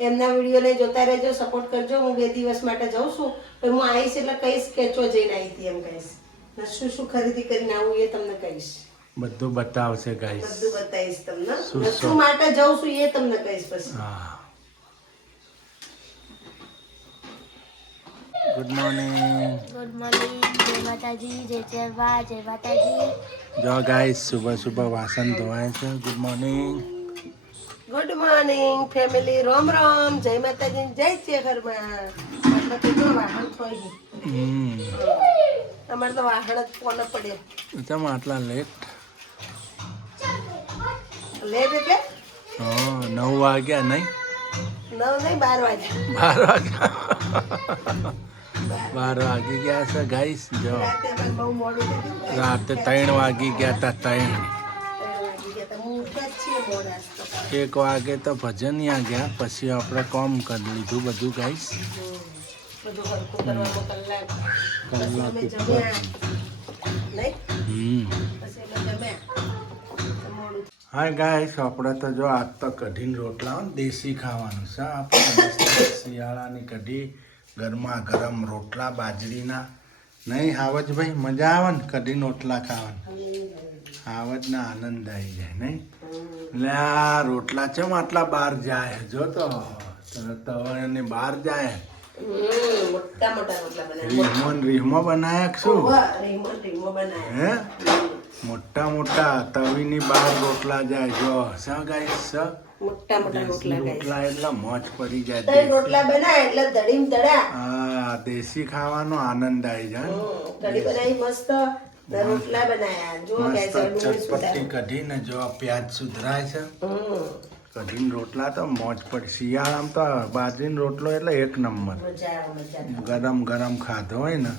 એમના વિડીયોને જોતા રહેજો સપોર્ટ કરજો. હું બે દિવસ માટે જાઉં છું. પણ હું આવીશ એટલે કહીશ કે ચો જઈને આવી હતી એમ કહીશ. ને શું શું ખરીદી કરીને આવું એ તમને કહીશ. બધું બતાવશે ગાઈસ બધું બતાવીશ તમને. શું માટે જાઉં છું એ તમને કહીશ પછી. હા. ગુડ મોર્નિંગ ગુડ મોર્નિંગ જય માતાજી જય ચરવા જય માતાજી. જો ગાઈસ સુબહ સુબહ વાસણ ધોવાય છે. Good morning good morning family રોમ રોમ. જય માતાજી. જય છે ઘરમાં એટલે તો જો વાહન થઈ ગયું તો વાહન જ કોને પડ્યા ચમ આટલા લેટ લેટ એટલે? હા નવ વાગ્યા નહીં? નવ નહીં બાર વાગ્યા. બાર વાગ્યા. બાર વાગી ગયા છે ગાઈસ જો. રાતે ત્રણ વાગી ગયા તા ત્રણ. એક વાગે તો ભજન ત્યાં ગયા પછી આપણે કોમ કરી લીધું બધું ગાઈશ હા ગાઈસ આપણે તો જો આજ તો કઢીને રોટલા દેશી ખાવાનું છે. આપણે શિયાળાની કઢી ગરમા ગરમ રોટલા બાજરીના. નહીં હાવજભાઈ મજા આવે ને કઢીને રોટલા ખાવાની? હાવજના આનંદ આવી જાય નહીં? એટલે આ રોટલા ચમ આટલા બહાર જાય જો તો. તરત બહાર જાય. મોટા મોટા રોટલા બનાવ્યા રીહમો બનાયા શું? હે? મોટા મોટા તવીની બહાર રોટલા જાય જો. સ ગાઈસ સ? મોટા મોટા રોટલા રોટલા એટલે મોજ પડી જાય દેશી. રોટલા બનાય એટલે દડીમ દડા હા દેશી ખાવાનો આનંદ આવી જાય બનાવી મસ્ત. રોટલા બનાયા. જો ચટપટી કઢીને જો પ્યાજ સુધરાય છે. કઢીને રોટલા તો મોજ પડી. શિયાળામાં તો બાજરીનો રોટલો એટલે એક નંબર. ગરમ ગરમ ખાધો હોય ને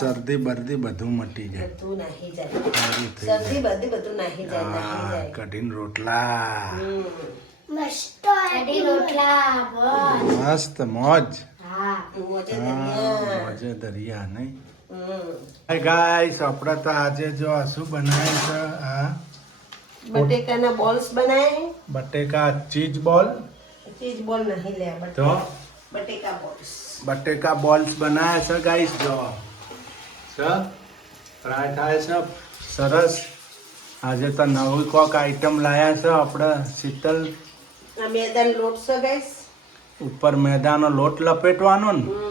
શરદી બરદી બધું મટી જાય. કઢીને રોટલા. હમ. મસ્ત કઢી રોટલા બસ. મસ્ત મોજ. હા. હા દરિયા. નહીં. હાય ગાઈસ આપણે તો આજે જો આ શું બનાવે છે આ બટેકાના બોલ્સ બનાવ્યા બટેકા ચીઝ બોલ. ચીઝ બોલ નહીં લે તો બટેકા બોલ્સ. બટેકા બોલ્સ બનાવ્યા છે ગાઈસ જો. છે? ફ્રાય થાય છે? સરસ. આજે તો નવી કોક આઈટમ લાયા છે આપણે શીતલ. મેદાન લોટ છે ગાઈસ ઉપર મેદાનો લોટ લપેટવાનો ને. હમ.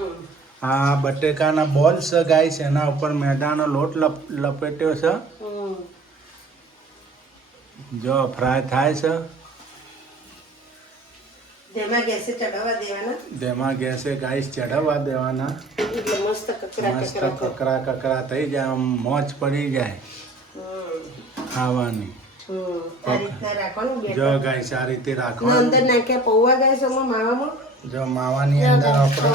આ બટેકાના બોલ છે ગાઈસ એના ઉપર મેદાનો લોટ લપેટ્યો છે. જો ફ્રાય થાય છે. જેમાં ગેસે ચડાવવા દેવાના. ગેસે ગાઈસ ચડાવવા દેવાના. મસ્ત કકરા કકરા થઈ જાય. આમ મોજ પડી જાય. ખાવાની. જો ગાઈસ આ રીતે રાખો અંદર નાખ્યા પૌવા ગાઈસ માવામાં. જો માવાની અંદર આપણે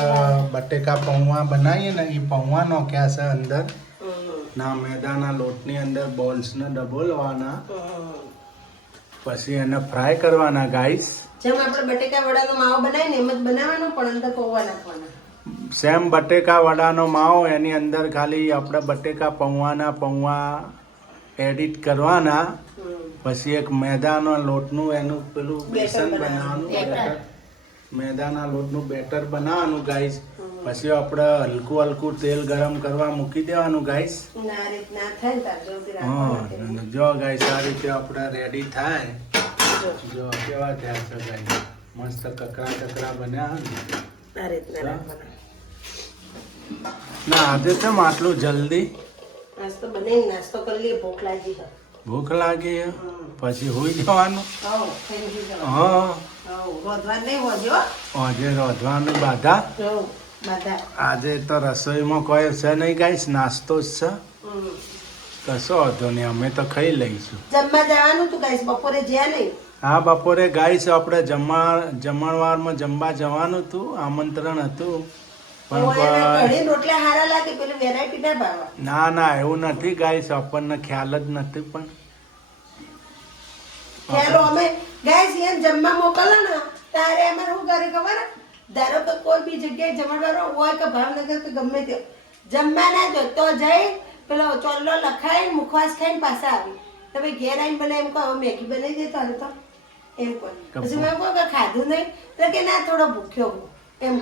બટેકા પૌવા બનાવીએ ને એ પૌવા નોખ્યા છે અંદર? ના મેદાના લોટની અંદર બોલ્સને ડબોલવાના પછી એને ફ્રાય કરવાના ગાઈસ જેમ આપણે બટેકા વડાનો માવો બનાવીએ ને એમ જ બનાવવાનો પણ અંદર પૌવા નાખવાના. સેમ બટેકા વડાનો માવો એની અંદર ખાલી આપણે બટેકા પૌવાના પૌવા એડિટ કરવાના. પછી એક મેદાનો લોટનું એનું પેલું બેસન બનાવવાનું. મેદાના લોટનું બેટર બનાવવાનું ગાઈસ પછી આપણે હલકું હલકું તેલ ગરમ કરવા મૂકી દેવાનું ગાઈસ હા જો ગાઈસ આ રીતે આપણે રેડી થાય. જો. કેવા થયા છે ગાઈસ મસ્ત કકરા કકરા બન્યા ને. આજે કેમ આટલું જલ્દી? નાસ્તો બને નાસ્તો કરી લઈએ ભૂખ લાગી છે ભૂખ લાગી પછી હોઈ જવાનું. હા. આજે રોધવાનું બાધા. આજે તો રસોઈમાં કોઈ છે નહીં ગાઈશ નાસ્તો જ છે. કશો વાંધો નહીં અમે તો ખાઈ લઈશું. જમવા જવાનું તું ગાઈસ? બપોરે જ્યાં નહીં? હા બપોરે ગાઈશ આપણે જમવા જમણવારમાં જમવા જવાનું હતું આમંત્રણ હતું. પણ ના ના એવું નથી ગાઈસ આપણને ખ્યાલ જ નથી પણ. ખ્યાલો અમે ગાઈસ એને જમવા મોકલો ને ત્યારે અમે શું કરે ખબર? ધારો કે કોઈ બી જગ્યાએ જમણવારો હોય કે ભાવનગર કે ગમે તે જમવા ના જો તો જઈ પેલો ચોલ્લો લખાઈ મુખવાસ ખાઈને પાછા આવી. તમે ઘેર આવીને બનાવી એમ કહો મેગી બનાવી દે તો તો. એમ કહે. પછી મેં કહું કે ખાધું નહીં. તો કે ના થોડો ભૂખ્યો હું. એમ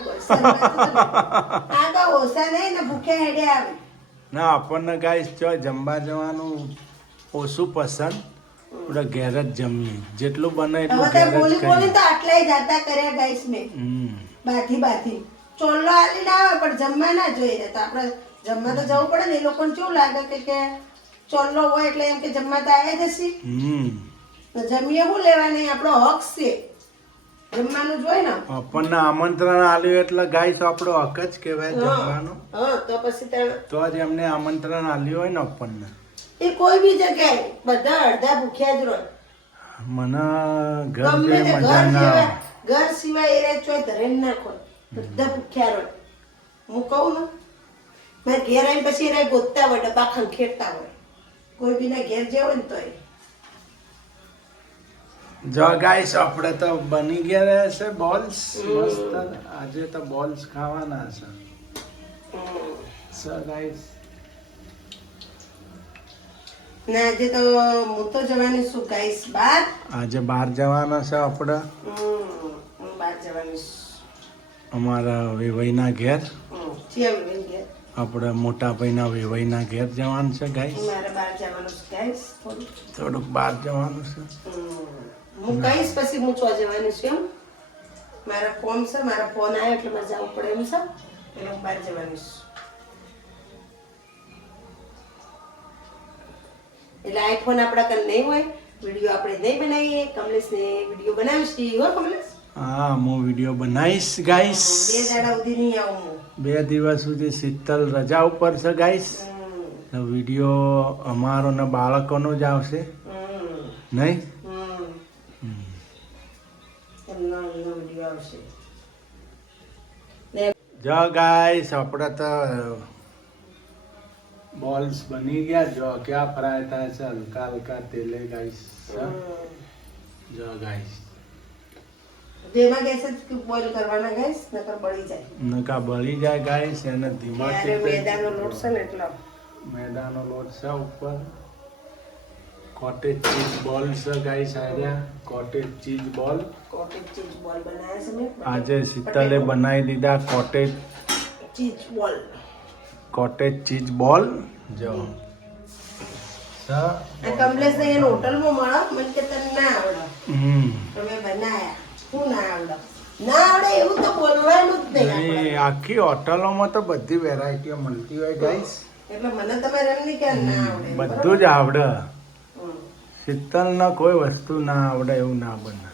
આ ઓછા નહીં ને ભૂખ્યા હેડે આવે. ના આપણને ગાઈસ જો જમવા જવાનું ઓછું પસંદ આપણે ઘેર જ જમીએ. જેટલું બને એટલું ઘેર બોલી જ બોલી કરીએ તો આટલાય જાતા કર્યા ગાઈસ મે બાથી બાથી. ચોલ્લો આલીને આવે પણ જમવા ના જોઈએ. તો આપણે જમવા તો જવું પડે ને એ લોકોને કેવું લાગે કે કે ચોલ્લો હોય એટલે એમ કે જમવા તો આવ્યા જશે જમીએ શું લેવાની આપણો હક છે. જમવાનું જ હોય ને? આપણને આમંત્રણ આલ્યું એટલે ગાઈસ આપણો હક જ કહેવાય જમવાનો. હા તો પછી તો જ એમને આમંત્રણ આલ્યું હોય ને આપણને. એ કોઈ બી જગ્યાએ બધા અડધા ભૂખ્યા જ રહે મને ઘર ગમે તે ઘર સિવાય ઘર સિવાય એ રહે ચોય ધરે ના ખોય. બધા ભૂખ્યા રહે હું કહું ને મેં ઘેર આવીને પછી એ ગોતતા હોય ડબ્બા ખંખેરતા હોય. કોઈ બીના ઘેર જે હોય ને તોય. જો ગાઈસ આપણે તો બની ગયા છે બોલ્સ મસ્ત. આજે તો બોલ્સ ખાવાના છે. સો ગાઈસ ને આજે તો હું તો જવાની છું ગાઈસ બહાર આજે બહાર જવાના છે આપણે. બહાર જવાની અમારા વેવાઈના ઘેર. આપણે મોટા ભાઈના વેવાઈના ઘેર જવાનું છે ગાઈસ મારે બહાર જવાનું છે ગાઈસ થોડુંક. બહાર જવાનું છે. હું કહીશ પછી ચો જવાની છું એમ? મારા ફોન છે મારા ફોન આવ્યો એટલે મારે જવું પડે એમ છે? એટલે હું બહાર જવાની છું. એટલે આઈફોન આપણા કન નહીં હોય વીડિયો આપણે નહીં બનાવીએ. કમલેશને વીડિયો બનાવીશ. હો કમલેશ? હા હું વીડિયો બનાવીશ ગાઈસ બે દાડા સુધી નહીં આવું બે દિવસ સુધી શીતલ રજા ઉપર છે ગાઈસ વીડિયો અમારો ને બાળકોનો જ આવશે. નહીં હમ. એમનો એમનો વીડિયો આવશે ને જો ગાઈસ આપણે તો બોલ્સ બની ગયા. જો ક્યાં ફ્રાય થાય છે? હલકા હલકા તેલે ગાઈસ જો ગાઈસ ધીમા ગેસ બોઇલ કરવાના ગેસ નકર બળી જાય. નકા બળી જાય ગાઈસ એને ધીમા ત્યારે મેદાનો લોટ છે ને એટલો. મેદાનો લોટ છે ઉપર. કોટેજ ચીઝ બોલ છે guys Arya cottage cheese ball cottage cheese ball બનાવ્યા છે મેં આજે શીતલે બનાવી દીધા cottage cheese ball cottage cheese ball જો કમલેશ ને હોટલમાં મળો મને કે તને ના આવડે તમે બનાયા શું ના આવડે ના આવડે એવું તો બોલવાનું જ નહીં આખી હોટલોમાં તો બધી વેરાયટીઓ મળતી હોય ગાઈસ એટલે મને તમારે એમ નહીં કે ના આવડે બધું જ આવડે. શીતલના કોઈ વસ્તુ ના આવડે એવું ના બને.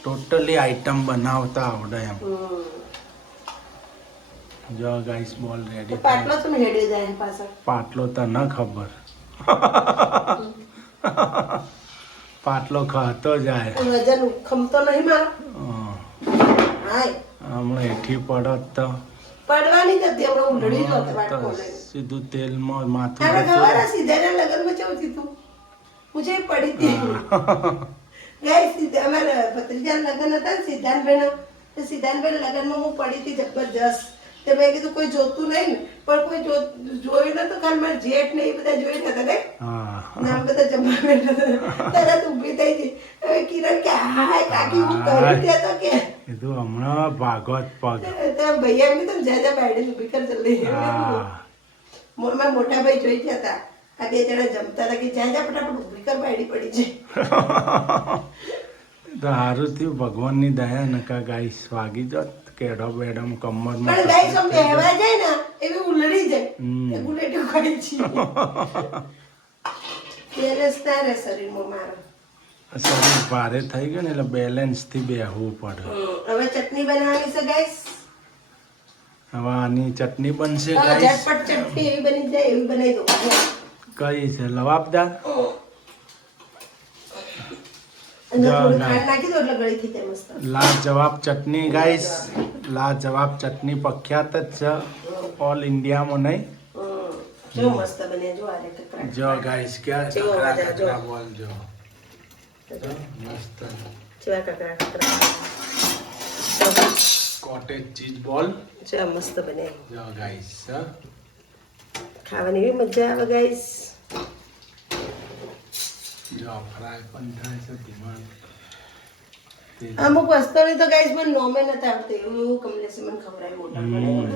ટોટલી આઈટમ બનાવતા આવડે એમ. જો ગાઈસ બોલ રેડી પાટલો તો હેડે જાય પાછળ. પાટલો તો ન ખબર. પાટલો ખાતો જાય. વજન ખમતો નહીં મારો. હમણાં હેઠી પડત તો. પડવાની જ હતી હમણાં તો પાટલો સીધું તેલમાં માથું સીધાના લગ્નમાં કેવું થયું પડી હતી. ગઈ સીધા અમારા ભત્રીજાના લગ્ન હતા ને સિદ્ધાંતભાઈના તો સિદ્ધાંતભાઈ લગ્નમાં હું પડી હતી જબરજસ્ત. તે મેં કીધું કોઈ જોતું નહીં ને. પણ કોઈ જોયું નતું કારણ મારા જેઠ ને એ બધા જોઈ નતા ને નામ બધા જમવા બેઠા. તરત ઊભી થઈ ગઈ. હવે કિરણ કે હા કાકી હું કરી દે તો કે. કીધું હમણાં ભાગવત પગ તો ભૈયા મેં તો જાજા બાયડે ઊભી કર જલ્દી. મોટા ભાઈ જોઈ ગયા હતા. આ બે જણા જમતા હતા કે જ્યાં જ્યાં ફટાફટ ઊભી કર બાયડી પડી છે તો સારું થયું ભગવાનની દયા નકા ગાય વાગી જોત કેડો બેડમ કમરમાં પણ ગાય સમ બેહવા જાય ને એવી ઉલડી જાય. ગુલેટી ખાઈ છે બેલેન્સ ના શરીરમાં મારો. શરીર ભારે થઈ ગયું ને એટલે બેલેન્સથી બેહવું પડે. હવે ચટણી બનાવી છે ગાઈસ? હવે આની ચટણી બનશે ગાઈસ? ઝટપટ ચટણી એવી બની જાય એવી બનાવી દો કઈ છે? લવાબદાર? મસ્ત. લાજવાબ ચટણી ગાઈસ લાજવાબ ચટણી પ્રખ્યાત જ છે ઓલ ઇન્ડિયામાં નહીં. મસ્ત બને જો આ જો ગાઈસ ક્યાં કકરા જો. બોલ જો. મસ્ત. જેવા કકરા કકરા. કોટેજ ચીઝ બોલ જો મસ્ત બને. જો ગાઈસ ખાવાની મજા આવે ગાઈસ જો ફ્રાય પણ થાય છે ધીમા. અમુક વસ્તુની તો ગાઈસ મને નોમે નથી આવતી. એવું કમલેશે મને હોટલ હોટલમાં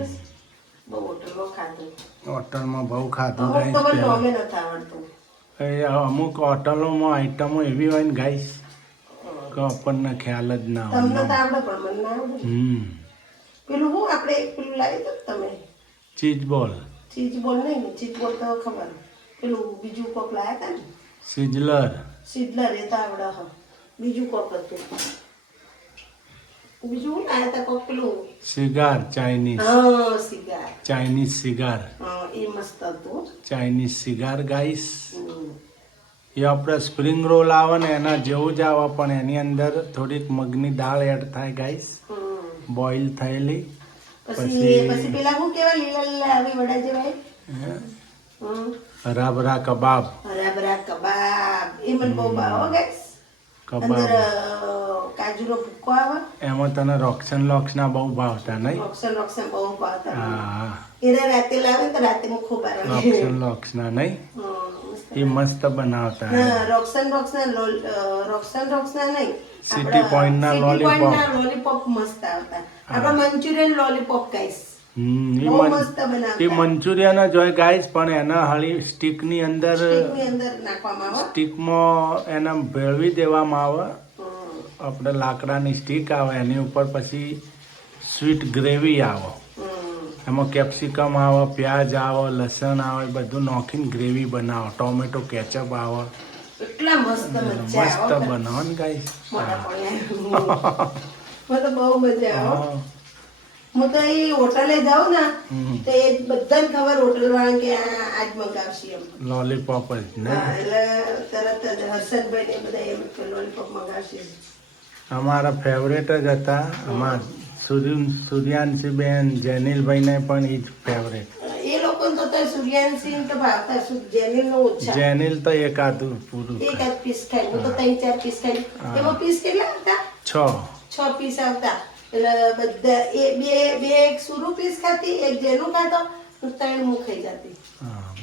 બહુ હોટલમાં ખાધું. હોટલમાં બહુ ખાધું અમુક તો મને નોમે નથી આવડતું. એ અમુક હોટલોમાં આઈટમો એવી હોય ને ગાઈસ કે આપણને ખ્યાલ જ ના તમને હોય તો આવડે પણ મને ના આવડે. હમ. પેલું હું આપણે પેલું લાવી દો તમે. ચીઝ બોલ. ચીજ બોલ નહીં ચીજ બોલ તો ખબર. પેલું બીજું કોક લાયા હતા ને? સિઝલર સિજલર એ તાવડા હ. બીજું કોક હતું. બીજું લાયા હતા કોક પેલું સિગાર ચાઇનીઝ. હા સિગાર. Chinese cigar. હા એ મસ્ત હતું. Chinese cigar guys. એ આપણે સ્પ્રિંગ રોલ આવે ને એના જેવું જ આવે પણ એની અંદર થોડીક મગની દાળ એડ થાય ગાઈસ. બોઇલ થયેલી. પછી પછી- પછી પેલા હું કેવા લીલા લીલા આવી વડા જેવાય? હે? રાબરા કબાબ. હરાભરા કબાબ. એ મને બહુ ભાવો ગાઈસ કબાબ. કાજુનો ભૂકો આવે. એમાં તને રોક્સન લોક્સ ના બહુ ભાવતા નહીં? રોક્સન રોક્સન બહુ ભાવતા. હા. એને રાતે લાવે તો રાતે હું ખૂબ આરામ લોક્સ ના નહીં? એ મસ્ત બનાવતા હા રોક્સન રોક્સ અ, રોક્સન રોક્સન નહીં. લોલીપોપ ના City lollipop. Point ના lollipop. મસ્ત આવતા. આપણે મંચુરિયન લોલીપોપ ગાઈસ એ મંચુરિયન જ હોય ગાઈસ પણ એના હળી સ્ટીકની અંદર સ્ટીકમાં એને ભેળવી દેવામાં આવે. આપણે લાકડાની સ્ટીક આવે એની ઉપર પછી સ્વીટ ગ્રેવી આવે. એમાં કેપ્સિકમ આવે પ્યાજ આવે લસણ આવે બધું નાખીને ગ્રેવી બનાવો. ટોમેટો કેચઅપ આવે. મસ્ત બનાવો ને ગાઈસ બહુ મજા આવે હા. તો એ હોટલે જાઉં ને તો એ બધાને ખબર હોટલ વાળા કે આજ મંગાવશે એમ. લોલીપોપ જ ને? એટલે તરત જ હર્ષદભાઈ ને બધા એમ કે લોલીપોપ મંગાવશે. અમારા ફેવરેટ જ હતા. અમારા સૂર્ય સૂર્યાંશીબેન જેનિલભાઈને પણ એ જ ફેવરેટ એ લોકો તો તો સૂર્યાંશી તો ભાવતા જેનિલ નો ઓછા જેનિલ તો એક હતું પૂરું એક આધ પીસ ખાઈ હું તો ત્રણ ચાર પીસ ખાઈ. એમાં પીસ કેટલા આવતા? છ. છ પીસ આવતા. એટલે બધા એ બે બે એક સુરુ પીસ ખાતી એક જેનું ખાતો હું ત્રણ હું ખાઈ જતી.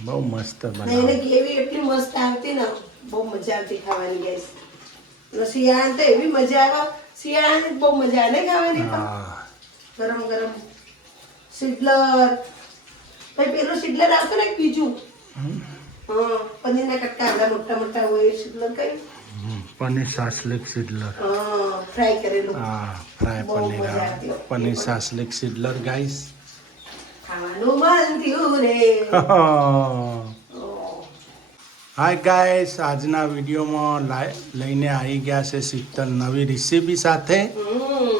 બહુ મસ્ત ને એને ગ્રેવી એટલી મસ્ત આવતી ને બહુ મજા આવતી ખાવાની ગેસ તો એવી મજા આવે શિયાળાની જ બહુ મજા આવે ને ખાવાની ગરમ ગરમ. સિડલર ભાઈ પેલું સિડલર આવતો ને બીજું? હા પનીરના કટકા આવડા મોટા મોટા હોય સિડલર હમ, પનીર સાસલિક સિડલર હા ફ્રાય કરેલું. હા fry paneer. Paneer shashlik sizzler guys ખાવાનું મન થયું રે. હાય ગાઈસ આજના વિડીયોમાં લાઈ- લઈને આવી ગયા છે શીતલ નવી રેસીપી સાથે.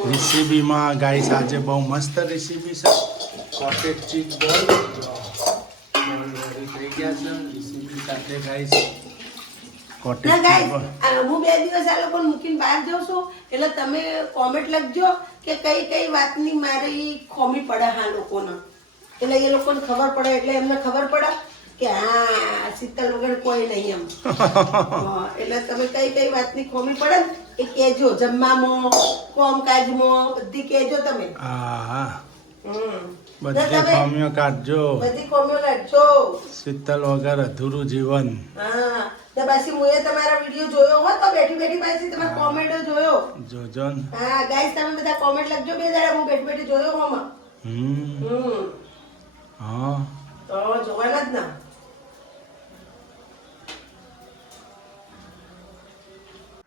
રિસીપીમાં ગાઈસ આજે બહુ મસ્ત રેસીપી છે. કોટેજ ચીઝ બોલ થઈ ગયા છે. રેસીપી સાથે ગાઈસ ના ગાઈસ હું બે દિવસ આ લોકોને મૂકીને બહાર જાઉં છું. એટલે તમે કોમેન્ટ લખજો કે કઈ કઈ વાતની મારી ખોમી પડે હા લોકોને. એટલે એ લોકોને ખબર પડે એટલે એમને ખબર પડે કે હા શીતલ વગર કોઈ નહીં એમ. એટલે તમે કઈ કઈ વાતની ખોમી પડે એ કહેજો જમવામાં કોમકાજમાં બધી કહેજો તમે. બધી ખામીઓ કાઢજો. બધી ખોમીઓ કાઢજો. શીતલ વગર અધૂરું જીવન. હા. તો પાછી હું તમારા વીડિયો જોયો હોત તો બેઠી બેઠી પાછી તમે કોમેન્ટ જોયો. જોજો હા ગાઈસ તમે બધા કોમેન્ટ લખજો બે દાડા હું બેઠી બેઠી જોયો હોમાં. હમ. હા. તો જોવાના જ ના.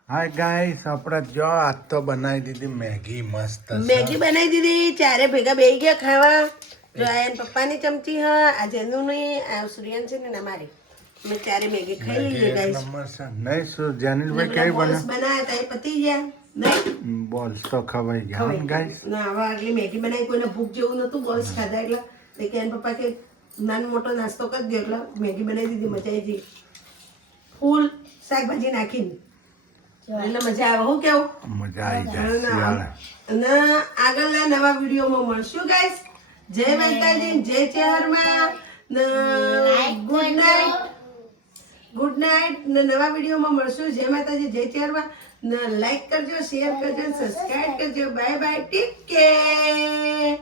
હાય ગાઈસ આપણે જો આજ તો બનાવી દીધી મેગી મસ્ત મેગી બનાવી દીધી ચારે ભેગા બેહી ગયા ખાવા. જો આયન પપ્પાની ચમચી હા આ જેનુની આ સૂર્યાંશી ને અમારી અમે ચારે મેગી ખાઈ લઈએ ગાઈસ નંબર છે. નહીં શું જેનિલભાઈ કઈ બોલ્સ બને તા એ પતી ગયા. નહીં? બોલ્સ તો ખવાઈ ગયા ગાઈસ ના હવે આગલી મેગી બનાવી કોઈને ભૂખ જેવું નતું બોલ્સ ખાધા એટલે. એટલે કે એના પપ્પા કે નાનો મોટો નાસ્તો કરી દો એટલે. મેગી બનાવી દીધી મજા આવી ગઈ. ફૂલ શાકભાજી નાખીને. એટલે મજા આવે. હું કેવું? મજા આવી જાય અને આગળના નવા વિડીયોમાં મળશું ગાઈસ જય વૈતાજી જય ચેહરમાં. ગુડ નાઇટ ગુડ નાઇટ નવા વિડીયોમાં મળશું. જય માતાજી, જય ચેહરમાં ને લાઈક કરજો શેર કરજો સબસ્ક્રાઈબ કરજો. Bye bye take care